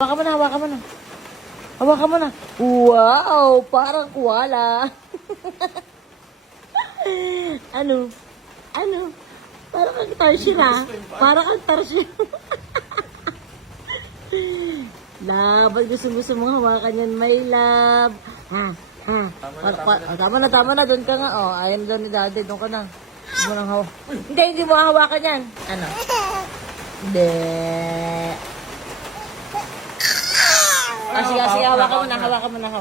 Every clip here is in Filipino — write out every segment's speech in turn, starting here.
Hawakan mo na, hawakan mo na. Hawakan mo na. Wow, parang koala. Ano? Ano? Parang kang tarsier ha? Parang kang tarsier. Love, ba't gusto mong hawakan yan, my love? Ha? Ha? Tama na, doon ka nga. Oh, ayun doon ni daddy, doon ka na. Hindi mo nang hindi mo hawakan yan. Ano? Hindi. Sige, hawakan mo na.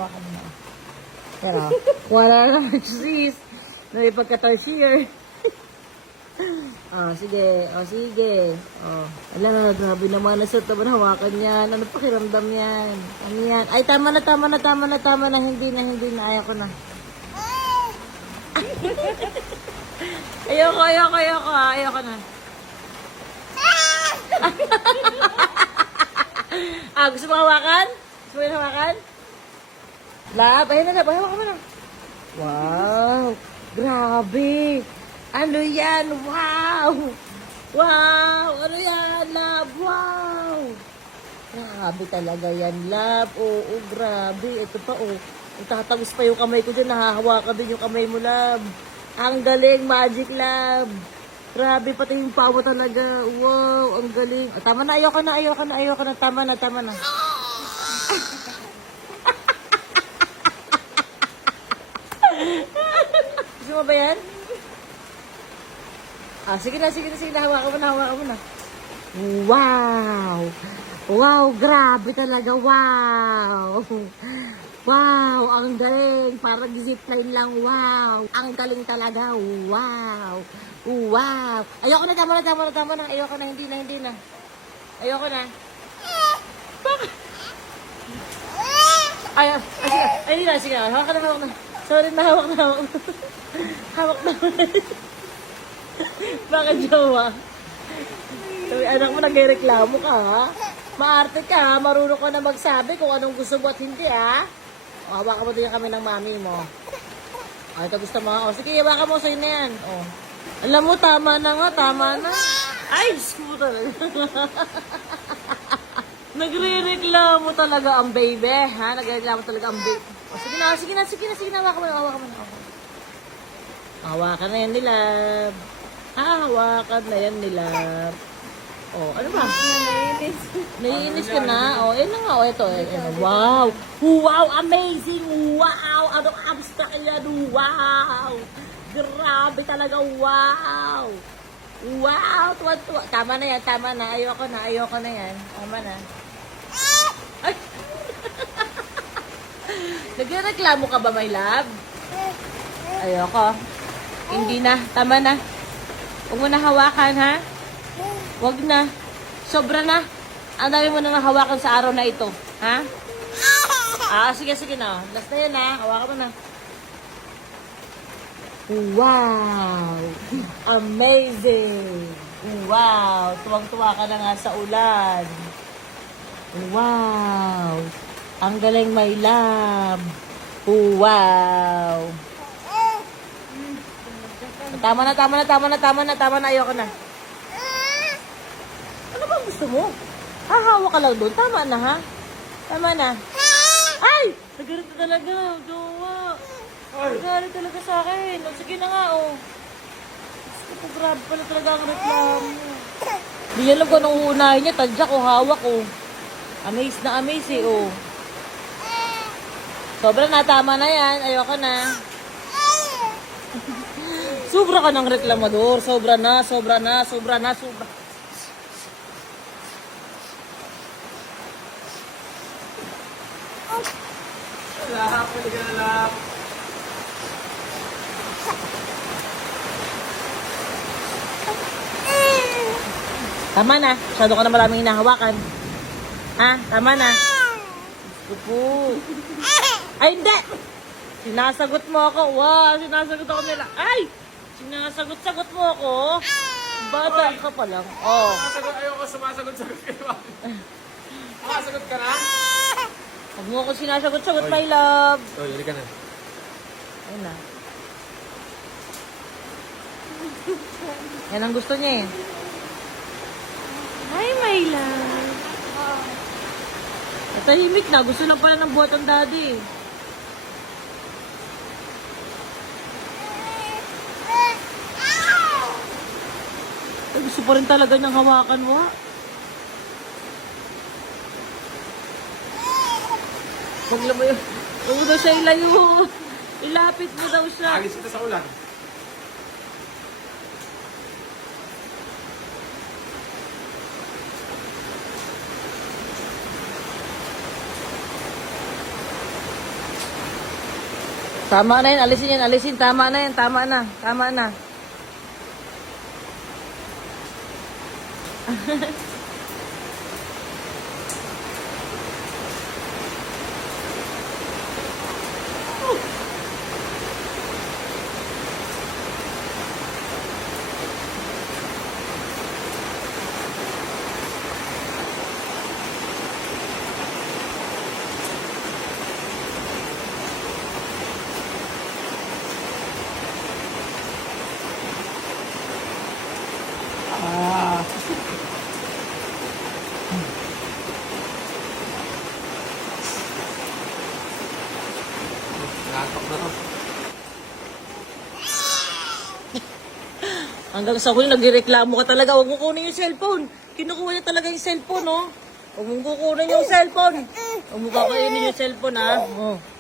Pero, wala na, sis. May pagka-tarsier. Sige. Alam na, grabe naman. Nasot naman hawakan yan. Ano pakiramdam yan? Ano yan? Ay, tama na. Hindi na. Ayaw ko na. Ayoko na. Gusto mo hawakan? Lab, ayun na, hawakan mo na. Wow, grabe. Ano yan? Wow, ano yan, lab? Wow. Grabe talaga yan, lab. Oo, grabe. Ito pa, Itatagos pa yung kamay ko dyan. Nahahawakan din yung kamay mo, lab. Ang galing, magic, lab. Grabe, pati yung pawa talaga. Wow, ang galing. Tama na, ayoko na. Tama na. Gusto mo ba yan? Sige na. Hawakan mo na. Wow, grabe talaga. Wow, ang galing. Parang zipline lang. Wow, ang galing talaga. Wow. Ayoko na, tama na. Ayoko na, hindi na. Ayoko na. Bakit? Ay, sige na. Hawak na. Sorry na, hawak na. Hawak na. Bakit jowa? Anak mo, nagreklamo ka, ha? Maarte ka, ha? Marunong ka na magsabi kung anong gusto mo at hindi, ha? Hawakan mo din kami ng mami mo. Ito gusto mo. Sige, hawakan mo, sa'yo na yan. Alam mo, tama na. Ay, Diyos mo talaga. Nagre-reklamo talaga ang baby, ha? Nagre-reklamo talaga ang baby. Sige na. Hawakan mo na. Hawakan na yan nila. Hawakan na yan nila. Ano ba? Naiinis ka na. Yan na nga. Ito. Wow, amazing. Wow, ano kamusta kaya? Wow. Grabe talaga. Wow, tuwa. Tama na yan. Ayoko na yan. Tama na. Ay! Nagreklamo ka ba, my love? Ayoko. Hindi na. Tama na. Huwag mo na hawakan, ha? Huwag na. Sobra na. Ang dami mo na hawakan sa araw na ito. Ha? Sige na. Last na yan, ha? Hawakan mo na. Wow! Amazing! Wow! Tuwang-tuwa ka na nga sa ulan. Wow! Ang galing, my love. Wow! Tama na. Ayoko na. Ano bang gusto mo? Hahawa ka lang doon. Tama na, ha? Tama na. Ay! Nagalit ka talaga. Jowa. Nagalit talaga sa akin. Sige na nga, Grabe pala talaga ang reklamo. Hindi alam ko nung uunahin niya. Tadyak o hawak, Amaze na amaze, Sobra na. Tama na yan. Ayoko na. Sobra ka ng reklamador. Sobra na. Tama na. Masyado ka na maraming hinahawakan. Ha? Tama na. Gusto po. Ay, hindi! Sinasagot mo ako. Wow, sinasagot ako nila. Ay! Sinasagot mo ako. Bata ka pa lang. Ayoko sumasagot-sagot kayo. Sumasagot ka na? Huwag mo ako sinasagot-sagot, my love. Yari ka na. Ayun na. Yan ang gusto niya, Hi, my love. Tahimik na. Gusto lang pala ng buhat ang daddy. Ay, gusto pa rin talaga niyang hawakan mo, ha? Huwag mo yun. Huwag mo daw siya ilayo. Ilapit mo daw siya. Alis kita sa ulan. Tama na yun. Alisin yan. Alisin. Tama na yan. Tama na. Tama na. Ah. Natok na to. Hanggang sa huli, nagreklamo ka talaga. Huwag mo kunin yung cellphone. Kinukuha niya talaga yung cellphone, oh. Huwag mo kukunin yung cellphone. Huwag mo kakainin yung cellphone, ha. Oh.